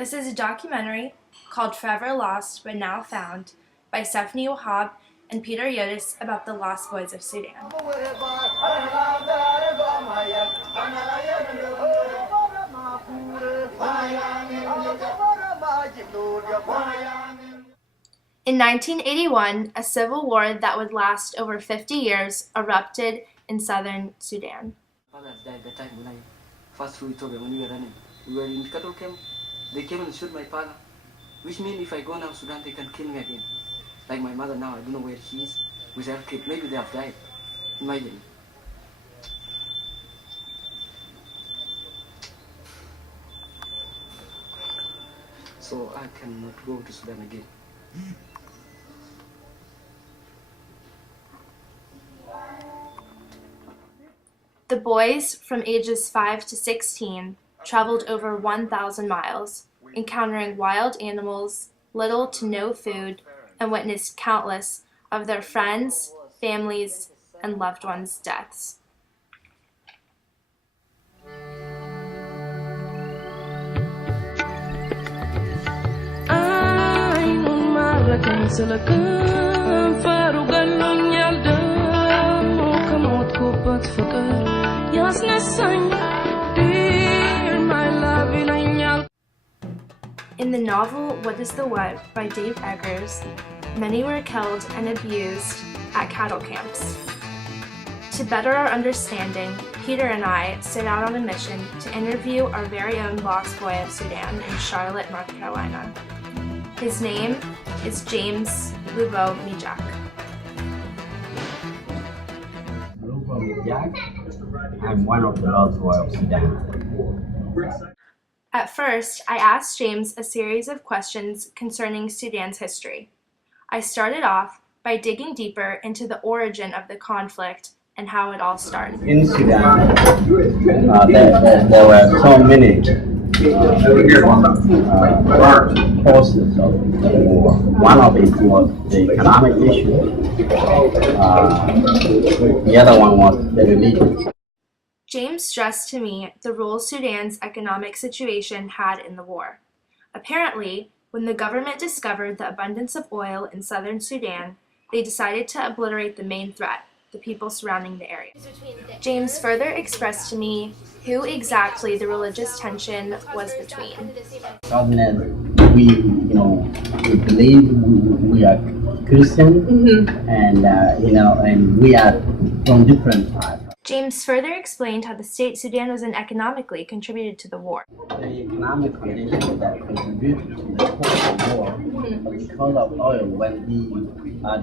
This is a documentary called Forever Lost but Now Found by Stephanie and Peter Yildiz about the lost boys of Sudan. In 1981, a civil war that would last over 50 years erupted in southern Sudan. Father died that time when I first through Ethiopia when we were running. We were in cattle camp. They came and shoot my father, which means if I go now Sudan, they can kill me again. Like my mother now, I don't know where she is. With her kid, maybe they have died. Imagine. So I cannot go to Sudan again. The boys, from ages 5 to 16, traveled over 1,000 miles, encountering wild animals, little to no food, and witnessed countless of their friends, families, and loved ones' deaths. In the novel What is the What by Dave Eggers, many were killed and abused at cattle camps. To better our understanding, Peter and I set out on a mission to interview our very own lost boy of Sudan in Charlotte, North Carolina. His name is James Lubo Mijak. Lubo Mijak. I'm one of the lost boys of Sudan. At first, I asked James a series of questions concerning Sudan's history. I started off by digging deeper into the origin of the conflict and how it all started. In Sudan, there were so many causes of the war. One of it was the economic issue. The other one was the religion. James stressed to me the role Sudan's economic situation had in the war. Apparently, when the government discovered the abundance of oil in southern Sudan, they decided to obliterate the main threat, the people surrounding the area. James further expressed to me who exactly the religious tension was between. Southerners, we believe we are Christian, and we are from different tribes. James further explained how the state Sudan was in economically contributed to the war. The economic conditions that contributed to the cause of the war because of oil. When we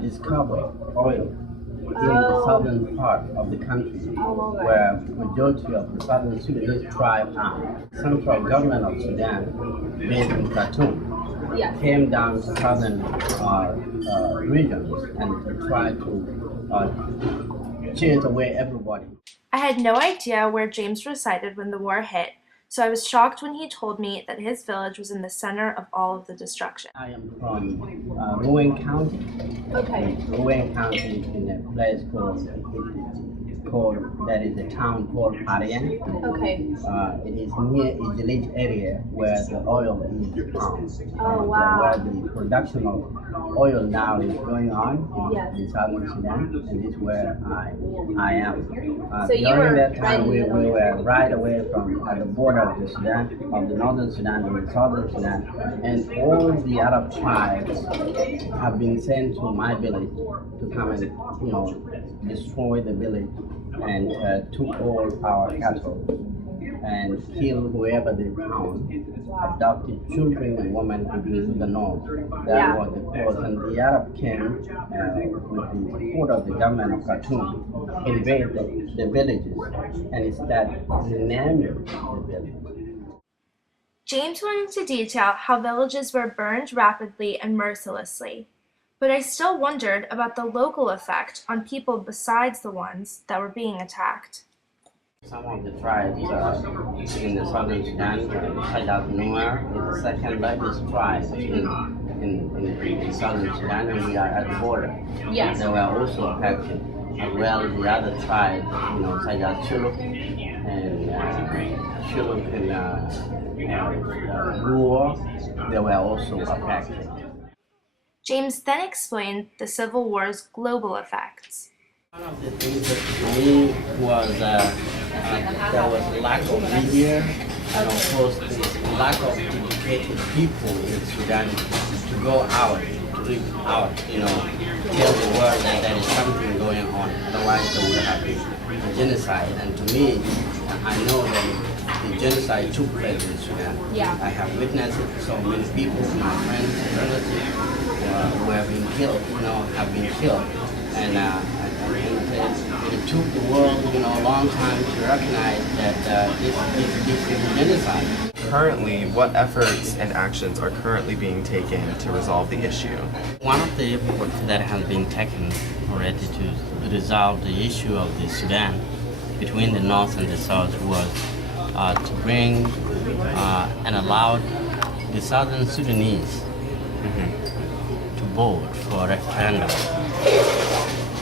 discovered oil in the southern part of the country, where majority of the southern Sudanese tribe are. Central government of Sudan, based in Khartoum, came down to southern regions and tried to chase away everybody. I had no idea where James resided when the war hit, so I was shocked when he told me that his village was in the center of all of the destruction. I am from Rowan County. Okay. Rowan County in a place that is a town called Parian. Okay. It is near a village area where the oil is found. Oh, wow. Where the production of oil now is going on in southern Sudan, and this is where I am. So during that time, we were right away from the border of the Sudan, of the northern Sudan and the southern Sudan, and all the Arab tribes have been sent to my village to come and destroy the village and took all our cattle and killed whoever they found, abducted children and women to the north. That was the cause. And the Arab came with the support of the government of Khartoum, invaded the villages and started renaming the villages. James went into detail how villages were burned rapidly and mercilessly. But I still wondered about the local effect on people besides the ones that were being attacked. Some of the tribes in the southern Sudan, such as Nuer, is the second largest tribe in southern Sudan, and we are at the border. Yes. They were also affected, as well as the other tribes, such as Shilluk and war, they were also affected. James then explained the Civil War's global effects. One of the things that for me was there was lack of media and of course the lack of educated people in Sudan to go out, to reach out, tell the world that there is something going on. Otherwise there would have been a genocide. And to me, I know that the genocide took place in Sudan. Yeah. I have witnessed it. So many people, my friends and relatives, who have been killed, have been killed. And it took the world, a long time to recognize that this is a genocide. Currently, what efforts and actions are currently being taken to resolve the issue? One of the efforts that has been taken already to resolve the issue of the Sudan between the North and the South was to bring and allow the Southern Sudanese to vote for a referendum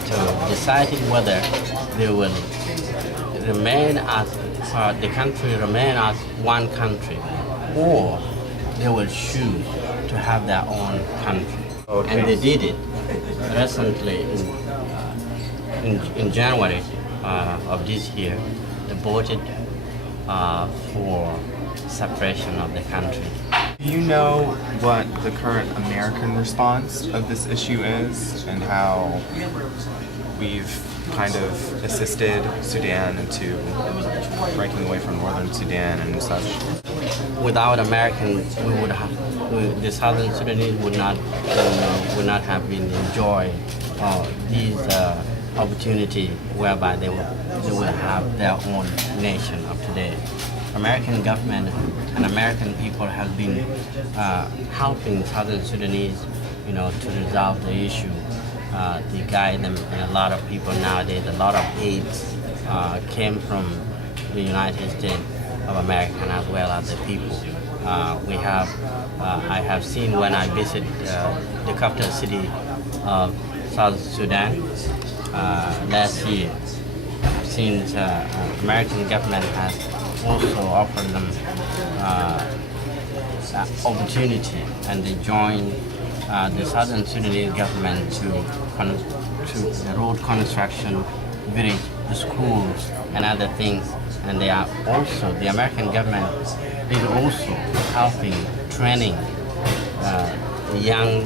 to decide whether they will remain as the country remain as one country, or they will choose to have their own country. Okay. And they did it recently in January of this year. They voted for separation of the country. Do you know what the current American response of this issue is and how we've kind of assisted Sudan into breaking away from northern Sudan and such? Without Americans, the Southern Sudanese would not have been enjoying these opportunity whereby they will have their own nation of today. American government and American people have been helping Southern Sudanese, to resolve the issue, to guide them. And a lot of people nowadays, a lot of aid came from the United States of America as well as the people. I have seen when I visit the capital city of South Sudan last year, since American government has also offered them opportunity, and they joined the Southern Sudanese government to the road construction, village, the schools, and other things. And they are also, the American government is also helping training the young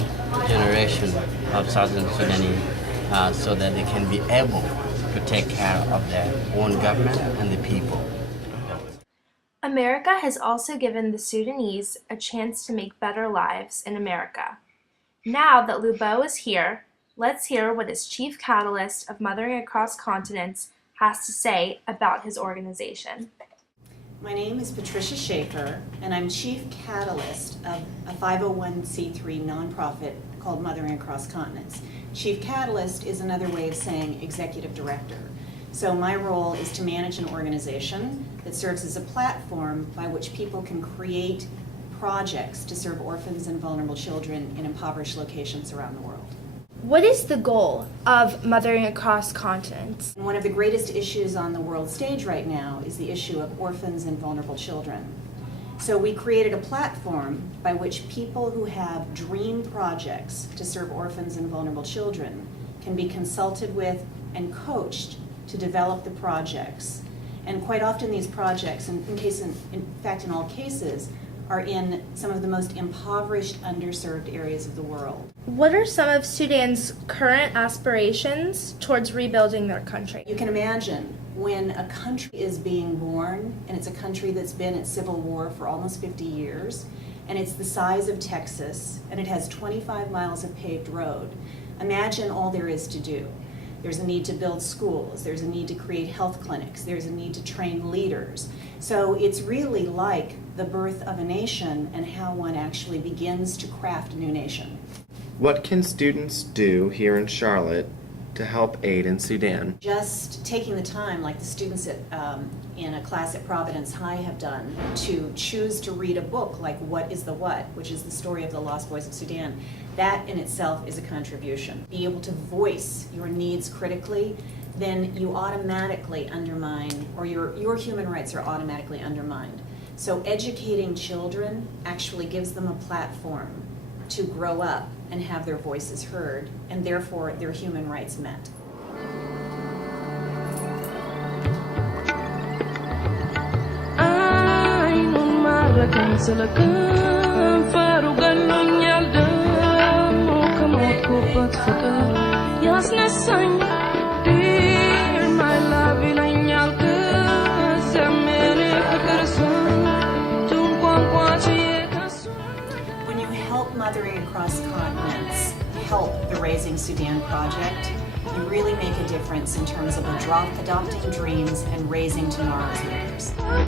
generation of Southern Sudanese so that they can be able to take care of their own government and the people. America has also given the Sudanese a chance to make better lives in America. Now that Lubo is here, let's hear what his chief catalyst of Mothering Across Continents has to say about his organization. My name is Patricia Schaefer, and I'm chief catalyst of a 501c3 nonprofit called Mothering Across Continents. Chief catalyst is another way of saying executive director. So my role is to manage an organization that serves as a platform by which people can create projects to serve orphans and vulnerable children in impoverished locations around the world. What is the goal of Mothering Across Continents? One of the greatest issues on the world stage right now is the issue of orphans and vulnerable children. So we created a platform by which people who have dream projects to serve orphans and vulnerable children can be consulted with and coached to develop the projects. And quite often these projects, in fact in all cases, are in some of the most impoverished, underserved areas of the world. What are some of Sudan's current aspirations towards rebuilding their country? You can imagine when a country is being born, and it's a country that's been at civil war for almost 50 years, and it's the size of Texas, and it has 25 miles of paved road. Imagine all there is to do. There's a need to build schools, there's a need to create health clinics, there's a need to train leaders. So it's really like the birth of a nation and how one actually begins to craft a new nation. What can students do here in Charlotte to help aid in Sudan? Just taking the time, like the students in a class at Providence High have done, to choose to read a book like What is the What, which is the story of the lost boys of Sudan. That in itself is a contribution. Be able to voice your needs critically, then you automatically undermine, or your human rights are automatically undermined. So educating children actually gives them a platform to grow up and have their voices heard, and therefore their human rights met. When you help Mothering Across Continents help the Raising Sudan project, you really make a difference in terms of adopting dreams and raising tomorrow's leaders.